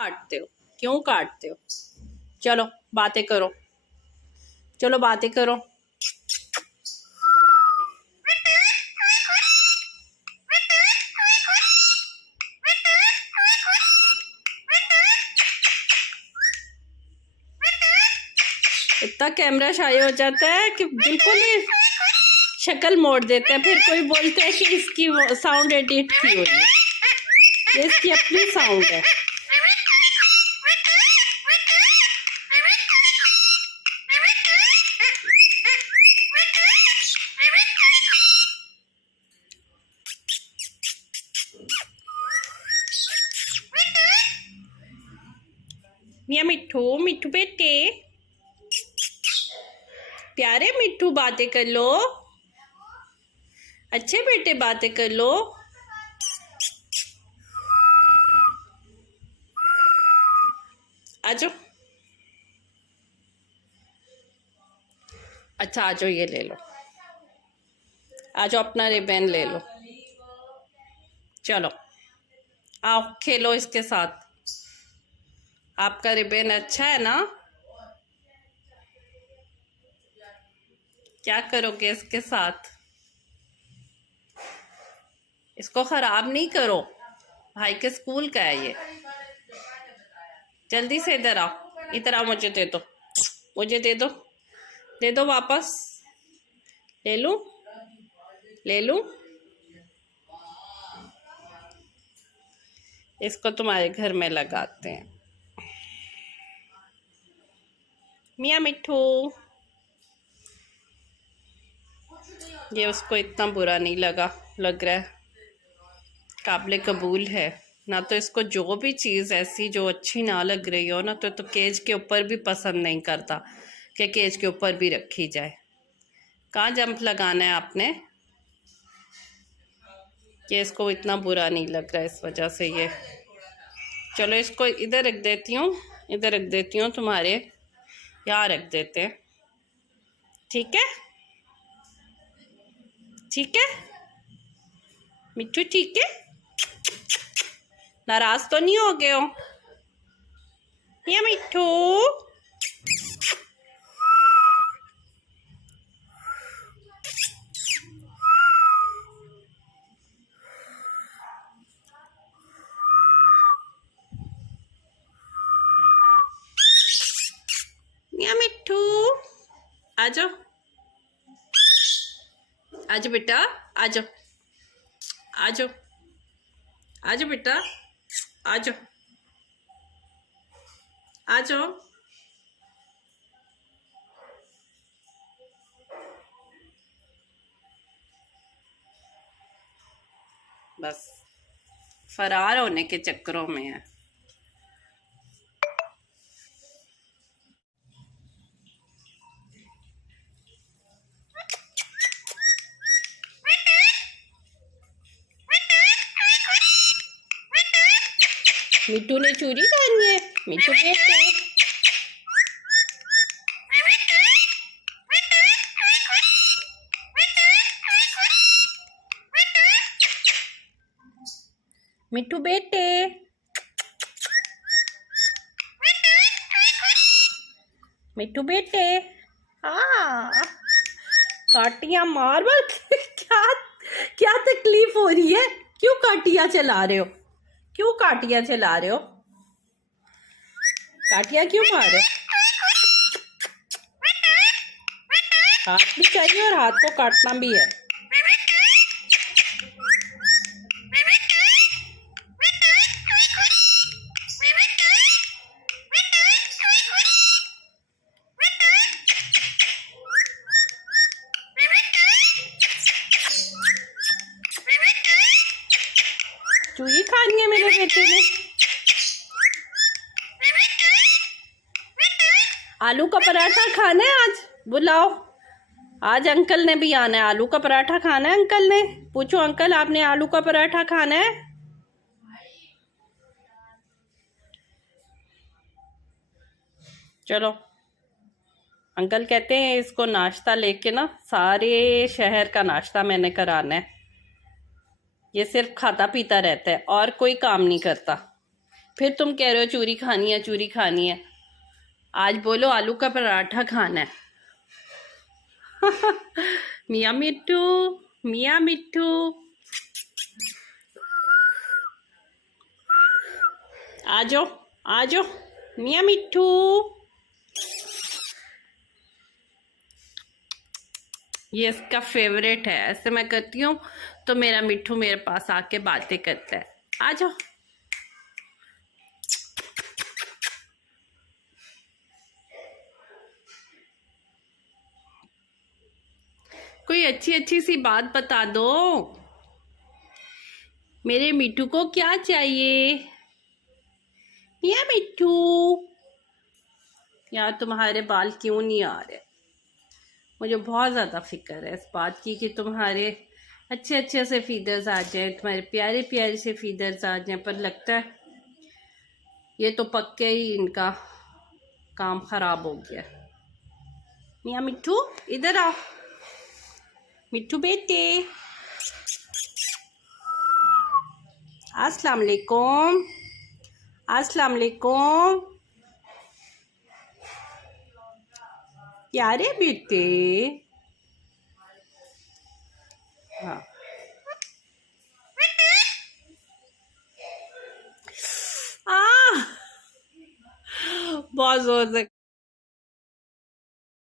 काटते हो? क्यों काटते हो? चलो बातें करो, चलो बातें करो। इतना कैमरा शाई हो जाता है कि बिल्कुल ही शक्ल मोड़ देते हैं। फिर कोई बोलते है कि इसकी साउंड एडिट की हुई है, ये इसकी अपनी साउंड है। मियाँ मिट्ठू, मिट्ठू बेटे, प्यारे मिट्ठू बातें कर लो, अच्छे बेटे बातें कर लो। आजो, अच्छा आजो, ये ले लो, आजो अपना रिबन ले लो। चलो आओ खेलो इसके साथ। आपका रिबन अच्छा है ना? क्या करोगे इसके साथ? इसको खराब नहीं करो, भाई के स्कूल का है ये। जल्दी से इधर आओ, इधर आओ, मुझे दे दो, मुझे दे दो, दे दो वापस। ले लूं, ले लूं। इसको तुम्हारे घर में लगाते हैं। मियाँ मिट्ठू, ये उसको इतना बुरा नहीं लग रहा है, काबिले कबूल है ना। तो इसको जो भी चीज़ ऐसी जो अच्छी ना लग रही हो ना, तो केज के ऊपर भी पसंद नहीं करता कि केज के ऊपर भी रखी जाए। कहाँ जंप लगाना है आपने? कि इसको इतना बुरा नहीं लग रहा है, इस वजह से ये। चलो इसको इधर रख देती हूँ, इधर रख देती हूँ, तुम्हारे यहाँ रख देते हैं। ठीक है, ठीक है मिट्टू, ठीक है। नाराज तो नहीं हो गए हो? ये मिट्टू, ये मिट्टू, आजो, आजो बेटा, आजो, आजो, आजो बेटा, आजो, आजो। बस फरार होने के चक्करों में है। मिट्टू ने चूड़ी पहनी है, मिट्टू बेटे। मिट्टू बेटे, मिट्टू बेटे, हाँ काटिया मार मार क्या क्या तकलीफ हो रही है? क्यों काटिया चला रहे हो? क्यों काटिया चला रहे हो? काटिया क्यों मार रहे हो? हाथ भी चाहिए और हाथ को काटना भी है। चूई खानी है मेरे बेटे ने। आलू का पराठा खाना है आज? बुलाओ, आज अंकल ने भी आना है। आलू का पराठा खाना है अंकल ने? पूछो अंकल, आपने आलू का पराठा खाना है? चलो, अंकल कहते हैं इसको नाश्ता लेके ना, सारे शहर का नाश्ता मैंने कराना है। ये सिर्फ खाता पीता रहता है और कोई काम नहीं करता। फिर तुम कह रहे हो चूरी खानी है, चूरी खानी है। आज बोलो आलू का पराठा खाना है। मियाँ मिट्टू, मियाँ मिट्टू, आ जाओ, आ जाओ मियाँ मिट्टू। ये इसका फेवरेट है, ऐसे मैं करती हूँ तो मेरा मिट्टू मेरे पास आके बातें करता है। आ जाओ। कोई अच्छी अच्छी सी बात बता दो, मेरे मिट्टू को क्या चाहिए। या मिट्टू, यार तुम्हारे बाल क्यों नहीं आ रहे। मुझे बहुत ज़्यादा फिक्र है इस बात की कि तुम्हारे अच्छे अच्छे से फीदर्स आ जाए, तुम्हारे प्यारे प्यारे से फीदर्स आ जाए, पर लगता है ये तो पक्के ही इनका काम खराब हो गया। मियाँ मिट्टू इधर आओ, मिट्टू बेटे, अस्सलाम वालेकुम, अस्सलाम वालेकुम, प्यारे बेटे। हाँ, आ बहुत जोर से